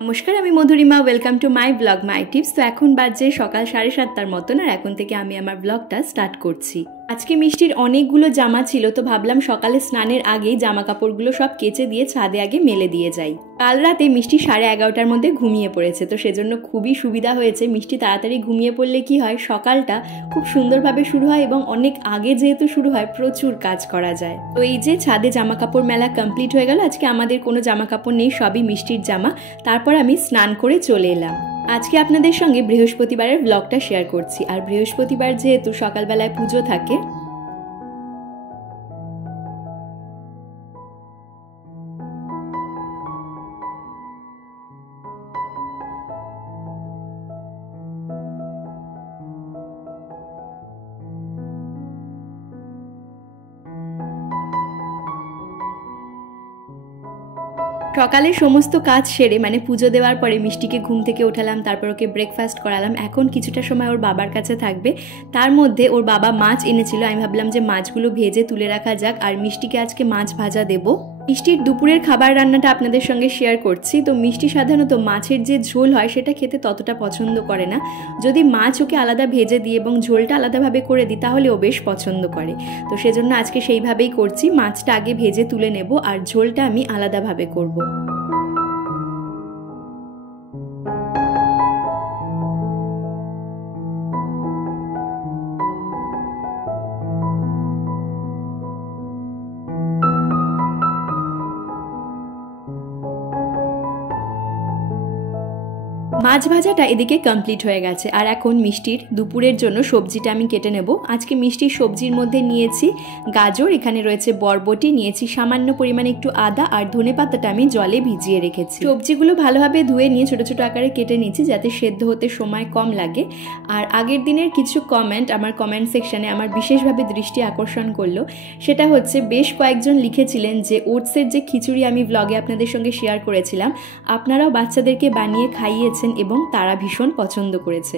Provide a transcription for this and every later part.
নমস্কার, আমি Madhurima. Welcome to my blog my tips. তো এখন বাজে সকাল 7:30টার মতন, আর এখন থেকে আমি আমার ব্লগটা স্টার্ট করছি। আজকে মিষ্টির অনেকগুলো জামা ছিল, তো ভাবলাম সকালে স্নানের আগেই জামা কাপড়গুলো সব কেচে দিয়ে ছাদে আগে মেলে দিয়ে যাই। কাল রাতে মিষ্টি 11:30টার মধ্যে ঘুমিয়ে পড়েছে, তো সেজন্য খুবই সুবিধা হয়েছে। মিষ্টি তাড়াতাড়ি ঘুমিয়ে পড়লে কি হয়, সকালটা খুব সুন্দরভাবে শুরু হয় এবং অনেক আগে যেহেতু শুরু হয় প্রচুর কাজ করা যায়। তো এই যে ছাদে জামা কাপড় মেলা কমপ্লিট হয়ে গেল। আজকে আমাদের কোনো জামা কাপড় নেই, সবই মিষ্টির জামা। তারপর আমি স্নান করে চলে এলাম। আজকে আপনাদের সঙ্গে বৃহস্পতিবারের ব্লগটা শেয়ার করছি। আর বৃহস্পতিবার যেহেতু সকালবেলায় পুজো থাকে, সকালে সমস্ত কাজ সেরে মানে পুজো দেওয়ার পরে মিষ্টিকে ঘুম থেকে উঠালাম, তারপর ওকে ব্রেকফাস্ট করালাম। এখন কিছুটা সময় ওর বাবার কাছে থাকবে। তার মধ্যে ওর বাবা মাছ এনেছিল, আমি ভাবলাম যে মাছগুলো ভেজে তুলে রাখা যাক, আর মিষ্টিকে আজকে মাছ ভাজা দেবো। মিষ্টির দুপুরের খাবার রান্নাটা আপনাদের সঙ্গে শেয়ার করছি। তো মিষ্টি সাধারণত মাছের যে ঝোল হয় সেটা খেতে ততটা পছন্দ করে না। যদি মাছ ওকে আলাদা ভেজে দিই এবং ঝোলটা আলাদাভাবে করে দিই তাহলে ও বেশ পছন্দ করে। তো সেজন্য আজকে সেইভাবেই করছি। মাছটা আগে ভেজে তুলে নেব আর ঝোলটা আমি আলাদাভাবে করব। মাছ ভাজাটা এদিকে কমপ্লিট হয়ে গেছে, আর এখন মিষ্টির দুপুরের জন্য সবজিটা আমি কেটে নেব। আজকে মিষ্টির সবজির মধ্যে নিয়েছি গাজর, এখানে রয়েছে বরবটি, নিয়েছি সামান্য পরিমাণে একটু আদা, আর ধনেপাতাটা আমি জলে ভিজিয়ে রেখেছি। সবজিগুলো ভালোভাবে ধুয়ে নিয়ে ছোট ছোট আকারে কেটে নিয়েছি যাতে সেদ্ধ হতে সময় কম লাগে। আর আগের দিনের কিছু কমেন্ট আমার কমেন্ট সেকশনে আমার বিশেষভাবে দৃষ্টি আকর্ষণ করলো। সেটা হচ্ছে, বেশ কয়েকজন লিখেছিলেন যে ওটসের যে খিচুড়ি আমি ব্লগে আপনাদের সঙ্গে শেয়ার করেছিলাম, আপনারাও বাচ্চাদেরকে বানিয়ে খাইয়েছেন এবং তারা ভীষণ পছন্দ করেছে।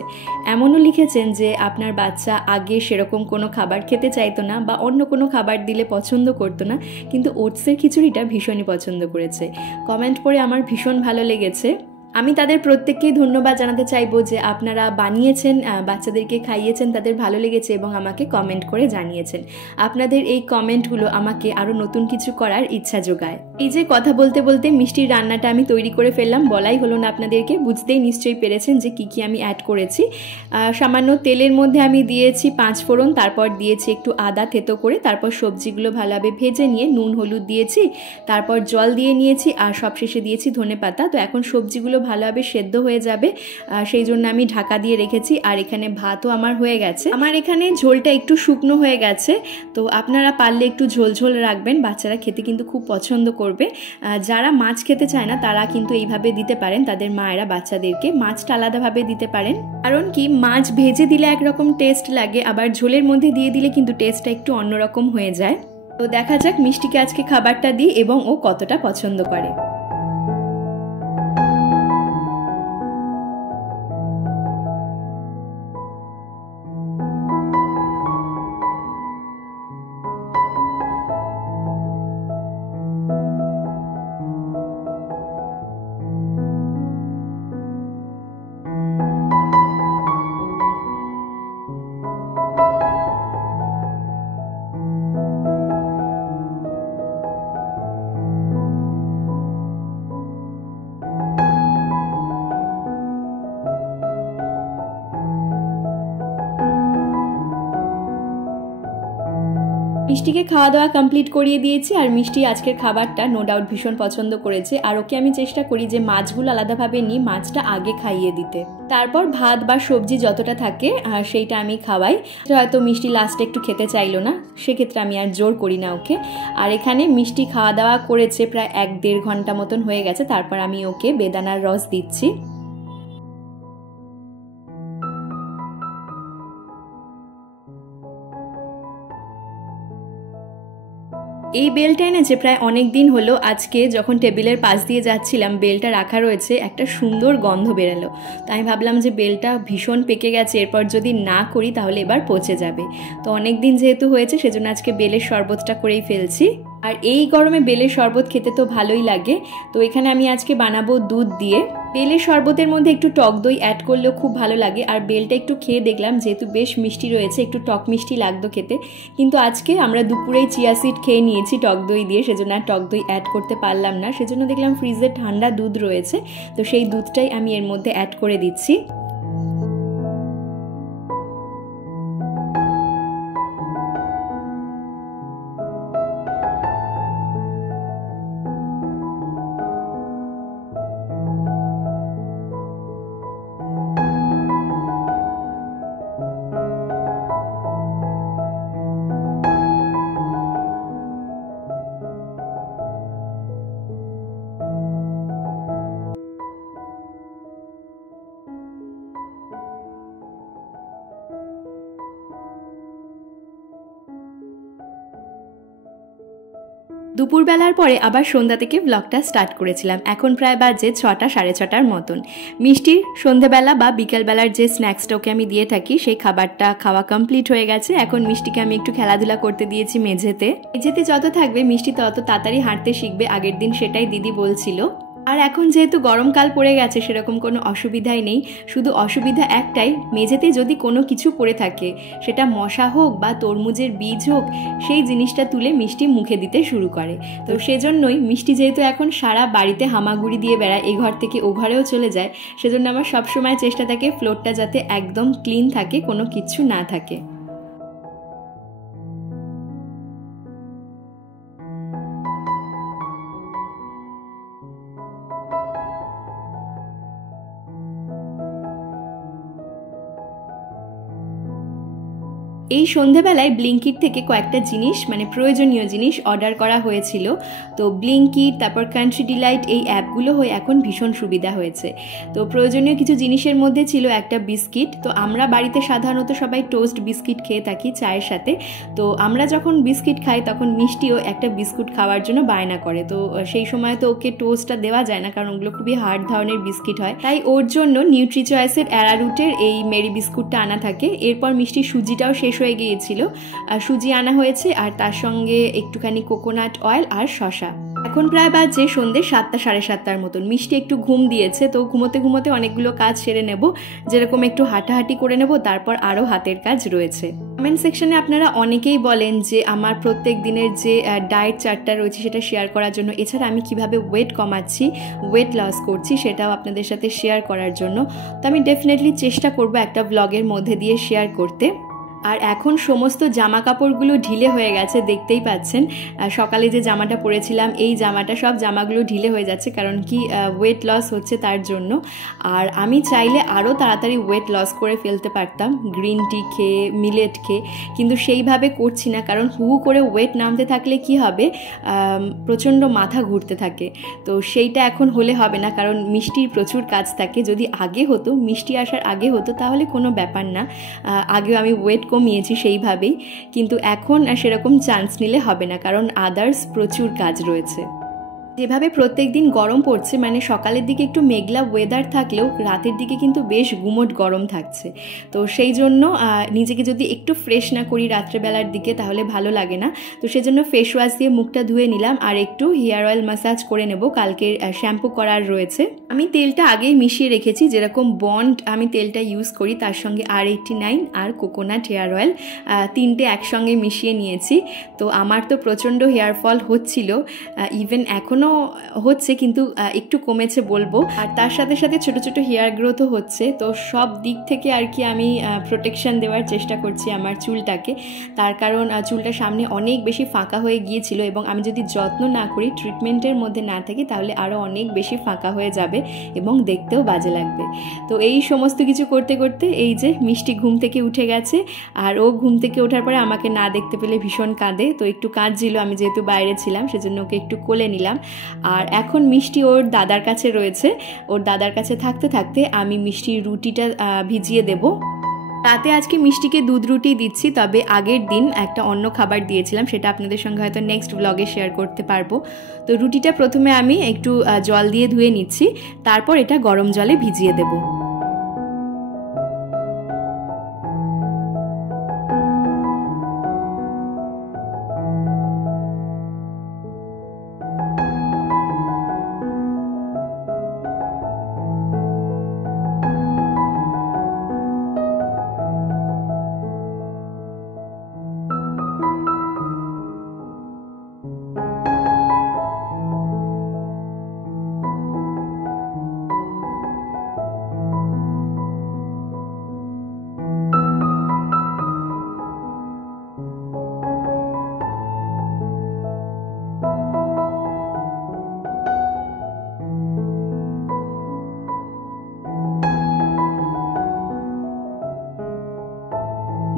এমনও লিখেছেন যে আপনার বাচ্চা আগে সেরকম কোনো খাবার খেতে চাইতো না বা অন্য কোনো খাবার দিলে পছন্দ করতো না, কিন্তু ওটসের খিচুড়িটা ভীষণই পছন্দ করেছে। কমেন্ট পড়ে আমার ভীষণ ভালো লেগেছে। আমি তাদের প্রত্যেককেই ধন্যবাদ জানাতে চাইবো যে আপনারা বানিয়েছেন, বাচ্চাদেরকে খাইয়েছেন, তাদের ভালো লেগেছে এবং আমাকে কমেন্ট করে জানিয়েছেন। আপনাদের এই কমেন্টগুলো আমাকে আরও নতুন কিছু করার ইচ্ছা যোগায়। এই যে কথা বলতে বলতে মিষ্টির রান্নাটা আমি তৈরি করে ফেললাম, বলাই হলো না আপনাদেরকে, বুঝতেই নিশ্চয়ই পেরেছেন যে কি কি আমি অ্যাড করেছি। সামান্য তেলের মধ্যে আমি দিয়েছি 5 ফোড়ন, তারপর দিয়েছি একটু আদা থেতো করে, তারপর সবজিগুলো ভালোভাবে ভেজে নিয়ে নুন হলুদ দিয়েছি, তারপর জল দিয়ে নিয়েছি, আর সবশেষে দিয়েছি ধনেপাতা। তো এখন সবজিগুলো ভালোভাবে সেদ্ধ হয়ে যাবে, সেই জন্য আমি ঢাকা দিয়ে রেখেছি। আর এখানে ভাতও আমার হয়ে গেছে। আমার এখানে ঝোলটা একটু শুকনো হয়ে গেছে, তো আপনারা পারলে একটু ঝোল ঝোল রাখবেন, বাচ্চারা খেতে কিন্তু খুব পছন্দ করবে। যারা মাছ খেতে চায় না তারা কিন্তু এইভাবে দিতে পারেন, তাদের মায়েরা বাচ্চাদেরকে মাছটা আলাদাভাবে দিতে পারেন। কারণ কি, মাছ ভেজে দিলে একরকম টেস্ট লাগে, আবার ঝোলের মধ্যে দিয়ে দিলে কিন্তু টেস্টটা একটু অন্যরকম হয়ে যায়। তো দেখা যাক মিষ্টিকে আজকে খাবারটা দিই এবং ও কতটা পছন্দ করে। মিষ্টিকে খাওয়া দাওয়া কমপ্লিট করিয়ে দিয়েছি, আর মিষ্টি আজকের খাবারটা নো ডাউট ভীষণ পছন্দ করেছে। আর ওকে আমি চেষ্টা করি যে মাছগুলো আলাদাভাবে নিই, মাছটা আগে খাইয়ে দিতে, তারপর ভাত বা সবজি যতটা থাকে সেইটা আমি খাওয়াই। হয়তো মিষ্টি লাস্টে একটু খেতে চাইলো না, সেক্ষেত্রে আমি আর জোর করি না ওকে। আর এখানে মিষ্টি খাওয়া দাওয়া করেছে প্রায় 1-1.5 ঘন্টা মতন হয়ে গেছে, তারপর আমি ওকে বেদানার রস দিচ্ছি। এই বেলটা এনেছে প্রায় অনেক দিন হলো। আজকে যখন টেবিলের পাশ দিয়ে যাচ্ছিলাম, বেলটা রাখা রয়েছে, একটা সুন্দর গন্ধ বেরালো। তো আমি ভাবলাম যে বেলটা ভীষণ পেকে গেছে, এরপর যদি না করি তাহলে এবার পচে যাবে। তো অনেক দিন যেহেতু হয়েছে সেজন্য আজকে বেলের শরবতটা করেই ফেলছি। আর এই গরমে বেলের শরবত খেতে তো ভালোই লাগে। তো এখানে আমি আজকে বানাবো দুধ দিয়ে। বেলের শরবতের মধ্যে একটু টক দই অ্যাড করলেও খুব ভালো লাগে। আর বেলটা একটু খেয়ে দেখলাম, যেহেতু বেশ মিষ্টি রয়েছে, একটু টক মিষ্টি লাগতো খেতে, কিন্তু আজকে আমরা দুপুরেই চিয়া সিড খেয়ে নিয়েছি টক দই দিয়ে, সেজন্য আর টক দই অ্যাড করতে পারলাম না। সেজন্য দেখলাম ফ্রিজে ঠান্ডা দুধ রয়েছে, তো সেই দুধটাই আমি এর মধ্যে অ্যাড করে দিচ্ছি। দুপুরবেলার পরে আবার সন্ধ্যা থেকে ব্লগটা স্টার্ট করেছিলাম। এখন প্রায় বাজে 6টা সাড়ে 6টার মতন। মিষ্টির সন্ধ্যেবেলা বা বিকেলবেলার যে স্ন্যাক্সটা ওকে আমি দিয়ে থাকি, সেই খাবারটা খাওয়া কমপ্লিট হয়ে গেছে। এখন মিষ্টিকে আমি একটু খেলাধুলা করতে দিয়েছি মেঝেতে। মেঝেতে যত থাকবে মিষ্টি তত তাড়াতাড়ি হাঁটতে শিখবে, আগের দিন সেটাই দিদি বলছিল। আর এখন যেহেতু গরমকাল পড়ে গেছে, সেরকম কোনো অসুবিধাই নেই। শুধু অসুবিধা একটাই, মেঝেতে যদি কোনো কিছু পড়ে থাকে, সেটা মশা হোক বা তরমুজের বীজ হোক, সেই জিনিসটা তুলে মিষ্টি মুখে দিতে শুরু করে। তো সেজন্যই মিষ্টি যেহেতু এখন সারা বাড়িতে হামাগুড়ি দিয়ে বেড়ায়, এই ঘর থেকে ও ঘরেও চলে যায়, সেজন্য আমার সবসময় চেষ্টা থাকে ফ্লোরটা যাতে একদম ক্লিন থাকে, কোনো কিছু না থাকে। এই সন্ধেবেলায় ব্লিঙ্কিট থেকে কয়েকটা জিনিস, মানে প্রয়োজনীয় জিনিস অর্ডার করা হয়েছিল। তো ব্লিঙ্কিট, তারপর কান্ট্রি ডিলাইট, এই অ্যাপগুলো হয়ে এখন ভীষণ সুবিধা হয়েছে। তো প্রয়োজনীয় কিছু জিনিসের মধ্যে ছিল একটা বিস্কিট। তো আমরা বাড়িতে সাধারণত সবাই টোস্ট বিস্কিট খেয়ে থাকি চায়ের সাথে। তো আমরা যখন বিস্কিট খাই তখন মিষ্টিও একটা বিস্কুট খাওয়ার জন্য বায়না করে। তো সেই সময় তো ওকে টোস্টটা দেওয়া যায় না, কারণ ওগুলো খুবই হার্ড ধরনের বিস্কিট হয়। তাই ওর জন্য নিউট্রি চয়েসের অ্যারারুটের এই মেরি বিস্কুটটা আনা থাকে। এরপর মিষ্টির সুজিটাও শেষ হয়ে গিয়েছিল, সুজি আনা হয়েছে, আর তার সঙ্গে একটুখানি কোকোনাট অয়েল আর শসা। এখন প্রায় বাজে সন্ধ্যে 7টা সাড়ে 7টার মতন। মিষ্টি একটু ঘুম দিয়েছে, তো ঘুমোতে ঘুমোতে অনেকগুলো কাজ সেরে নেব, যেরকম একটু হাঁটাহাঁটি করে নেব, তারপর আরও হাতের কাজ রয়েছে। কমেন্ট সেকশনে আপনারা অনেকেই বলেন যে আমার প্রত্যেক দিনের যে ডায়েট চার্টটা রয়েছে সেটা শেয়ার করার জন্য, এছাড়া আমি কিভাবে ওয়েট কমাচ্ছি, ওয়েট লস করছি, সেটাও আপনাদের সাথে শেয়ার করার জন্য। তো আমি ডেফিনেটলি চেষ্টা করব একটা ব্লগের মধ্যে দিয়ে শেয়ার করতে। আর এখন সমস্ত জামা কাপড়গুলো ঢিলে হয়ে গেছে, দেখতেই পাচ্ছেন। সকালে যে জামাটা পরেছিলাম, এই জামাটা, সব জামাগুলো ঢিলে হয়ে যাচ্ছে, কারণ কি ওয়েট লস হচ্ছে তার জন্য। আর আমি চাইলে আরও তাড়াতাড়ি ওয়েট লস করে ফেলতে পারতাম গ্রিন টি খেয়ে, মিলেট খেয়ে, কিন্তু সেইভাবে করছি না, কারণ হু করে ওয়েট নামতে থাকলে কি হবে, প্রচণ্ড মাথা ঘুরতে থাকে। তো সেইটা এখন হলে হবে না, কারণ মিষ্টির প্রচুর কাজ থাকে। যদি আগে হতো, মিষ্টি আসার আগে হতো, তাহলে কোনো ব্যাপার না, আগেও আমি ওয়েট কমিয়েছি সেইভাবেই। কিন্তু এখন সেরকম চান্স নিলে হবে না, কারণ আদার্স প্রচুর কাজ রয়েছে। যেভাবে প্রত্যেক দিন গরম পড়ছে, মানে সকালের দিকে একটু মেঘলা ওয়েদার থাকলেও রাতের দিকে কিন্তু বেশ গুমোট গরম থাকছে। তো সেই জন্য নিজেকে যদি একটু ফ্রেশ না করি রাত্রেবেলার দিকে, তাহলে ভালো লাগে না। তো সেজন্য ফেস ওয়াশ দিয়ে মুখটা ধুয়ে নিলাম, আর একটু হেয়ার অয়েল ম্যাসাজ করে নেব, কালকে শ্যাম্পু করার রয়েছে। আমি তেলটা আগেই মিশিয়ে রেখেছি, যেরকম বন্ড আমি তেলটা ইউজ করি, তার সঙ্গে R89 আর কোকোনাট হেয়ার অয়েল, তিনটে একসঙ্গে মিশিয়ে নিয়েছি। তো আমার তো প্রচণ্ড হেয়ার ফল হচ্ছিল, ইভেন এখন হচ্ছে, কিন্তু একটু কমেছে বলবো। আর তার সাথে সাথে ছোট ছোট হেয়ার গ্রোথও হচ্ছে। তো সব দিক থেকে আর কি আমি প্রোটেকশন দেওয়ার চেষ্টা করছি আমার চুলটাকে, তার কারণ চুলটা সামনে অনেক বেশি ফাঁকা হয়ে গিয়েছিল, এবং আমি যদি যত্ন না করি, ট্রিটমেন্টের মধ্যে না থাকি, তাহলে আরও অনেক বেশি ফাঁকা হয়ে যাবে এবং দেখতেও বাজে লাগবে। তো এই সমস্ত কিছু করতে করতে এই যে মিষ্টি ঘুম থেকে উঠে গেছে, আর ও ঘুম থেকে ওঠার পরে আমাকে না দেখতে পেলে ভীষণ কাঁদে। তো একটু কাঁদছিল, আমি যেহেতু বাইরে ছিলাম সেজন্য ওকে একটু কোলে নিলাম। আর এখন মিষ্টি ওর দাদার কাছে রয়েছে, ওর দাদার কাছে থাকতে থাকতে আমি মিষ্টির রুটিটা ভিজিয়ে দেব। রাতে আজকে মিষ্টিকে দুধ রুটি দিচ্ছি, তবে আগের দিন একটা অন্য খাবার দিয়েছিলাম, সেটা আপনাদের সঙ্গে হয়তো নেক্সট ব্লগে শেয়ার করতে পারবো। তো রুটিটা প্রথমে আমি একটু জল দিয়ে ধুয়ে নিচ্ছি, তারপর এটা গরম জলে ভিজিয়ে দেবো।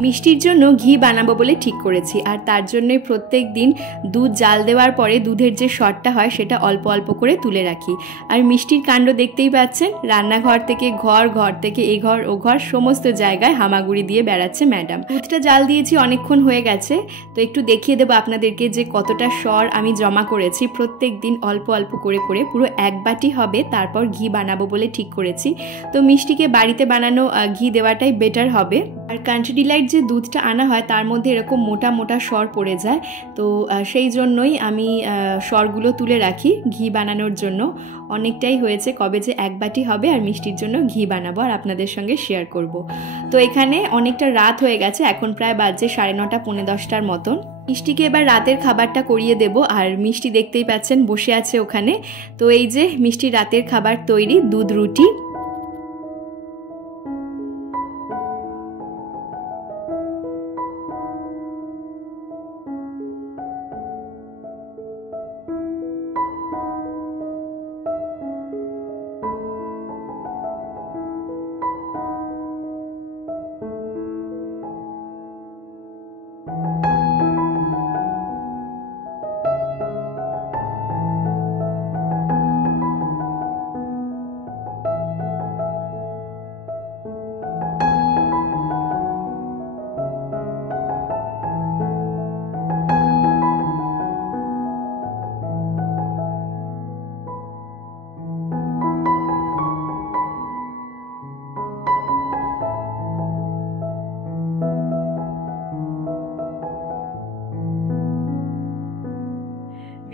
মিষ্টির জন্য ঘি বানাবো বলে ঠিক করেছি, আর তার জন্যই প্রত্যেক দিন দুধ জাল দেওয়ার পরে দুধের যে সরটা হয় সেটা অল্প অল্প করে তুলে রাখি। আর মিষ্টির কাণ্ড দেখতেই পাচ্ছেন, রান্নাঘর থেকে ঘর, ঘর থেকে এ ঘর ও ঘর, সমস্ত জায়গায় হামাগুড়ি দিয়ে বেড়াচ্ছে ম্যাডাম। দুধটা জাল দিয়েছি, অনেকক্ষণ হয়ে গেছে, তো একটু দেখিয়ে দেবো আপনাদেরকে যে কতটা সর আমি জমা করেছি। প্রত্যেক দিন অল্প অল্প করে করে পুরো 1 বাটি হবে, তারপর ঘি বানাবো বলে ঠিক করেছি। তো মিষ্টিকে বাড়িতে বানানো ঘি দেওয়াটাই বেটার হবে। আর কান্ট্রি ডিলাইট যে দুধটা আনা হয় তার মধ্যে এরকম মোটা মোটা সর পড়ে যায়, তো সেই জন্যই আমি সরগুলো তুলে রাখি ঘি বানানোর জন্য। অনেকটাই হয়েছে, কবে যে 1 বাটি হবে আর মিষ্টির জন্য ঘি বানাবো আর আপনাদের সঙ্গে শেয়ার করব। তো এখানে অনেকটা রাত হয়ে গেছে, এখন প্রায় বাজে 9:30 পৌনে 10টার মতন। মিষ্টিকে এবার রাতের খাবারটা করিয়ে দেব, আর মিষ্টি দেখতেই পাচ্ছেন বসে আছে ওখানে। তো এই যে মিষ্টির রাতের খাবার তৈরি, দুধ রুটি।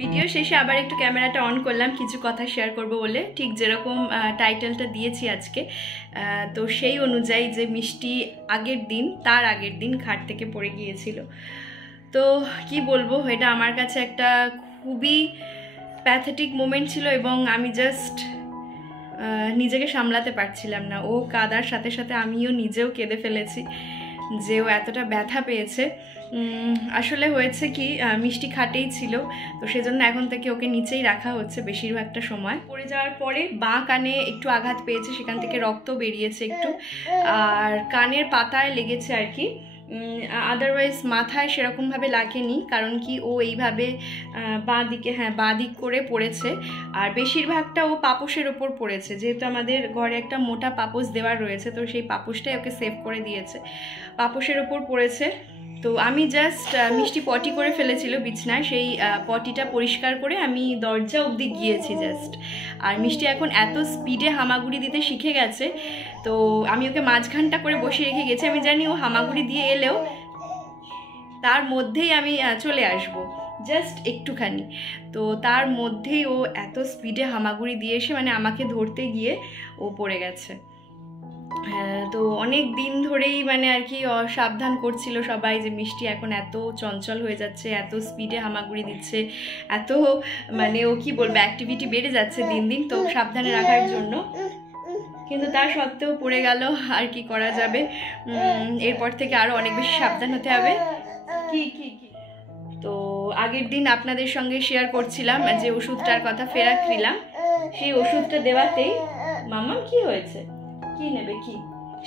ভিডিও শেষে আবার একটু ক্যামেরাটা অন করলাম কিছু কথা শেয়ার করব বলে, ঠিক যেরকম টাইটেলটা দিয়েছি আজকে, তো সেই অনুযায়ী যে মিষ্টি তার আগের দিন খাট থেকে পড়ে গিয়েছিল। তো কি বলবো, এটা আমার কাছে একটা খুবই প্যাথেটিক মোমেন্ট ছিল, এবং আমি জাস্ট নিজেকে সামলাতে পারছিলাম না। ও কাঁদার সাথে সাথে আমিও নিজেও কেঁদে ফেলেছি যে ও এতটা ব্যথা পেয়েছে। আসলে হয়েছে কি, মিষ্টি খাটেই ছিল, তো সেজন্য এখন থেকে ওকে নিচেই রাখা হচ্ছে বেশিরভাগটা সময়। পড়ে যাওয়ার পরে বাঁ কানে একটু আঘাত পেয়েছে, সেখান থেকে রক্ত বেরিয়েছে একটু, আর কানের পাতায় লেগেছে আর কি। আদারওয়াইজ মাথায় সেরকমভাবে লাগেনি, কারণ কি ও এইভাবে বাঁ দিক করে পড়েছে, আর বেশিরভাগটা ও পাপোশের ওপর পড়েছে, যেহেতু আমাদের ঘরে একটা মোটা পাপোশ দেওয়া রয়েছে, তো সেই পাপোশটাই ওকে সেভ করে দিয়েছে, পাপোশের ওপর পড়েছে। তো আমি জাস্ট মিষ্টি পটি করে ফেলেছিল বিছনায়, সেই পটিটা পরিষ্কার করে আমি দরজা অবধি গিয়েছি জাস্ট। আর মিষ্টি এখন এত স্পিডে হামাগুড়ি দিতে শিখে গেছে, তো আমি ওকে মাঝখানটা করে বসে রেখে গেছি। আমি জানি ও হামাগুড়ি দিয়ে এলেও তার মধ্যেই আমি চলে আসব, জাস্ট একটুখানি, তো তার মধ্যেই ও এত স্পিডে হামাগুড়ি দিয়ে এসে মানে আমাকে ধরতে গিয়ে ও পড়ে গেছে। তো অনেক দিন ধরেই মানে আর কি সাবধান করছিল সবাই যে মিষ্টি এখন এত চঞ্চল হয়ে যাচ্ছে, এত স্পিডে হামাগুড়ি দিচ্ছে, এত মানে ও কি বলবো অ্যাক্টিভিটি বেড়ে যাচ্ছে দিন দিন, তো সাবধানে রাখার জন্য। কিন্তু তা সত্ত্বেও পড়ে গেল, আর কি করা যাবে। এরপর থেকে আরও অনেক বেশি সাবধান হতে হবে। কি কি কি তো আগের দিন আপনাদের সঙ্গে শেয়ার করছিলাম যে ওষুধটার কথা, ফেরাক্রিলাম, সেই ওষুধটা দেওয়াতেই মামা কি হয়েছে, কি নেবে কি,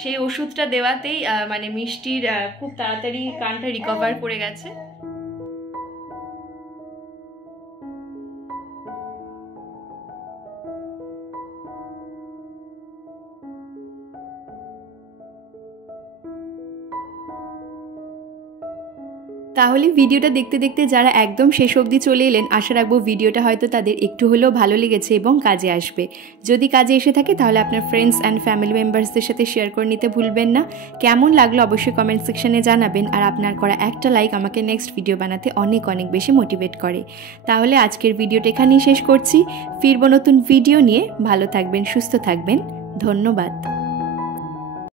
সেই ওষুধটা দেওয়াতেই মানে মিষ্টির খুব তাড়াতাড়ি কানটা রিকভার করে গেছে। তাহলে ভিডিওটা দেখতে দেখতে যারা একদম শেষ অবধি চলে এলেন, আশা রাখবো ভিডিওটা হয়তো তাদের একটু হলেও ভালো লেগেছে এবং কাজে আসবে। যদি কাজে এসে থাকে তাহলে আপনার ফ্রেন্ডস অ্যান্ড ফ্যামিলি মেম্বার্সদের সাথে শেয়ার করে নিতে ভুলবেন না। কেমন লাগলো অবশ্যই কমেন্ট সেকশনে জানাবেন, আর আপনার করা একটা লাইক আমাকে নেক্সট ভিডিও বানাতে অনেক অনেক বেশি মোটিভেট করে। তাহলে আজকের ভিডিওটা এখানেই শেষ করছি, ফিরবো নতুন ভিডিও নিয়ে। ভালো থাকবেন, সুস্থ থাকবেন, ধন্যবাদ।